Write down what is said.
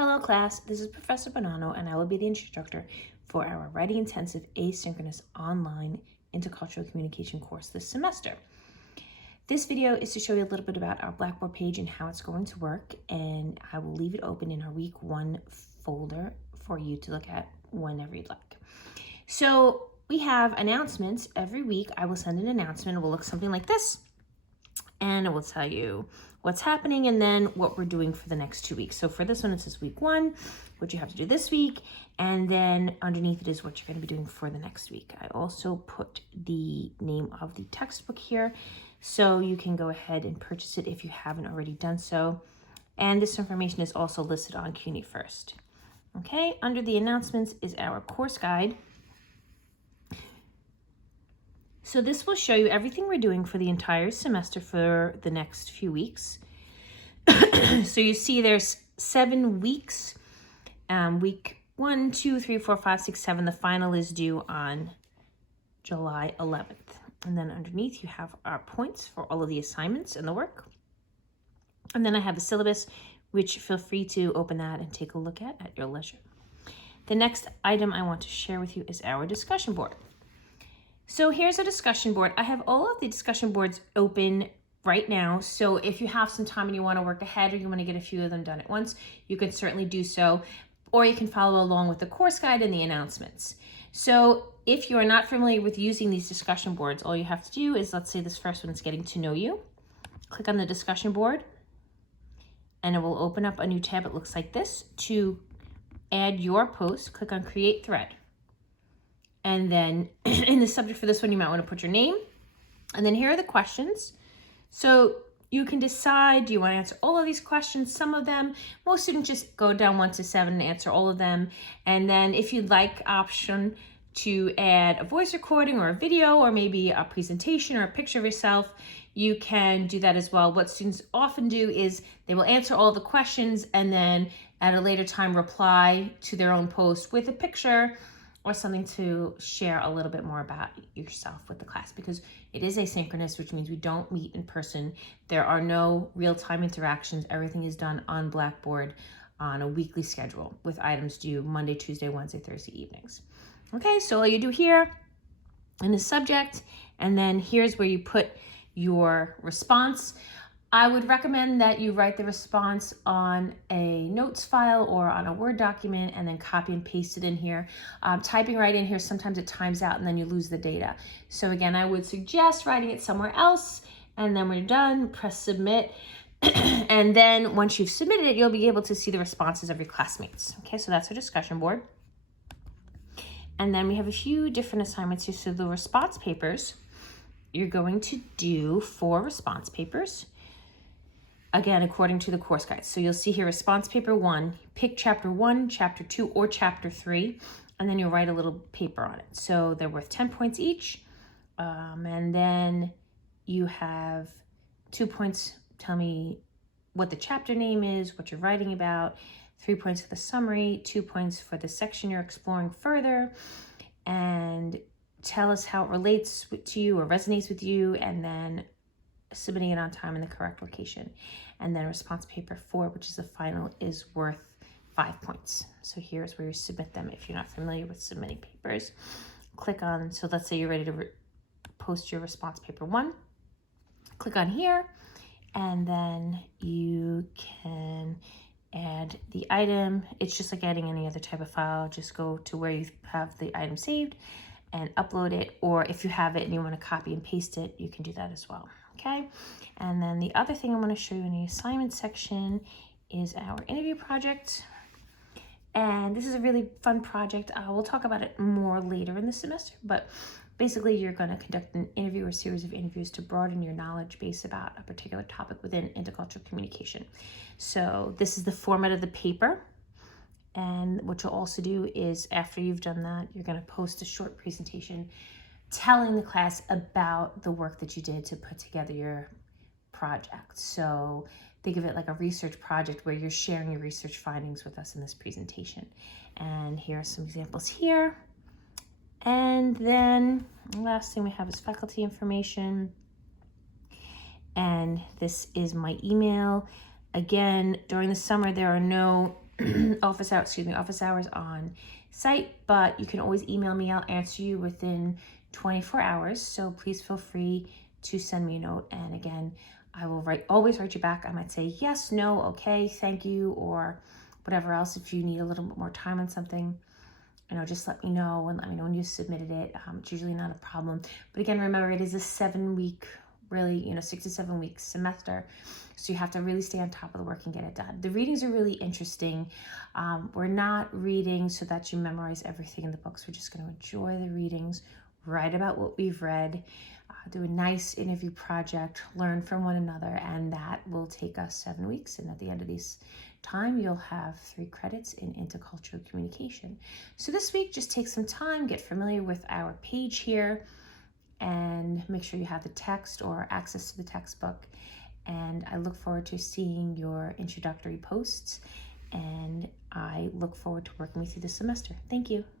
Hello class, this is Professor Bonanno and I will be the instructor for our Writing Intensive Asynchronous Online Intercultural Communication course this semester. This video is to show you a little bit about our Blackboard page and how it's going to work, and I will leave it open in our week 1 folder for you to look at whenever you'd like. So we have announcements every week. I will send an announcement. It will look something like this, and it will tell you what's happening and then what we're doing for the next 2 weeks. So for this one, it says week 1, what you have to do this week, and then underneath it is what you're going to be doing for the next week. I also put the name of the textbook here, so you can go ahead and purchase it if you haven't already done so. And this information is also listed on CUNY First. Okay, under the announcements is our course guide. So this will show you everything we're doing for the entire semester for the next few weeks. So you see there's 7 weeks. Week 1, 2, 3, 4, 5, 6, 7. The final is due on July 11th. And then underneath you have our points for all of the assignments and the work. And then I have a syllabus, which feel free to open that and take a look at your leisure. The next item I want to share with you is our discussion board. So here's a discussion board. I have all of the discussion boards open right now. So if you have some time and you want to work ahead or you want to get a few of them done at once, you can certainly do so. Or you can follow along with the course guide and the announcements. So if you are not familiar with using these discussion boards, all you have to do is, let's say this first one is getting to know you. Click on the discussion board and it will open up a new tab. It looks like this. To add your post, click on create thread. And then in the subject for this one, you might want to put your name. And then here are the questions. So you can decide, do you want to answer all of these questions? Some of them, most students just go down 1 to 7 and answer all of them. And then if you'd like option to add a voice recording or a video or maybe a presentation or a picture of yourself, you can do that as well. What students often do is they will answer all the questions and then at a later time reply to their own post with a picture or something to share a little bit more about yourself with the class, because it is asynchronous, which means we don't meet in person. There are no real-time interactions. Everything is done on Blackboard on a weekly schedule with items due Monday, Tuesday, Wednesday, Thursday evenings. Okay, so all you do here in the subject, and then here's where you put your response. I would recommend that you write the response on a notes file or on a Word document and then copy and paste it in here. Typing right in here, sometimes it times out and then you lose the data. So again, I would suggest writing it somewhere else, and then when you're done, press submit. And then once you've submitted it, you'll be able to see the responses of your classmates. Okay, so that's our discussion board. And then we have a few different assignments here. So the response papers, you're going to do 4 response papers. Again, according to the course guide. So you'll see here response paper 1, pick chapter 1, chapter 2, or chapter 3, and then you'll write a little paper on it. So they're worth 10 points each. And then you have 2 points, tell me what the chapter name is, what you're writing about, 3 points for the summary, 2 points for the section you're exploring further, and tell us how it relates to you or resonates with you, and then submitting it on time in the correct location. And then response paper 4, which is the final, is worth 5 points. So here's where you submit them if you're not familiar with submitting papers. Click on, so let's say you're ready to post your response paper 1. Click on here, and then you can add the item. It's just like adding any other type of file. Just go to where you have the item saved and upload it, or if you have it and you want to copy and paste it, you can do that as well. Okay, and then the other thing I want to show you in the assignment section is our interview project. And this is a really fun project. We'll talk about it more later in the semester, but basically you're going to conduct an interview or a series of interviews to broaden your knowledge base about a particular topic within intercultural communication. So this is the format of the paper. And what you'll also do is after you've done that, you're going to post a short presentation telling the class about the work that you did to put together your project. So think of it like a research project where you're sharing your research findings with us in this presentation. And here are some examples here. And then the last thing we have is faculty information. And this is my email. Again, during the summer, there are no office hours on site, but you can always email me. I'll answer you within 24 hours. So please feel free to send me a note. And again, I will always write you back. I might say yes, no, okay, thank you, or whatever else. If you need a little bit more time on something, just let me know and let me know when you submitted it. It's usually not a problem. But again, remember, it is a 7-week, really, 6 to 7 week semester. So you have to really stay on top of the work and get it done. The readings are really interesting. We're not reading so that you memorize everything in the books. We're just going to enjoy the readings, write about what we've read, do a nice interview project, learn from one another, and that will take us 7 weeks. And at the end of this time, you'll have 3 credits in intercultural communication. So this week, just take some time, get familiar with our page here, and make sure you have the text or access to the textbook. And I look forward to seeing your introductory posts, and I look forward to working with you this semester. Thank you.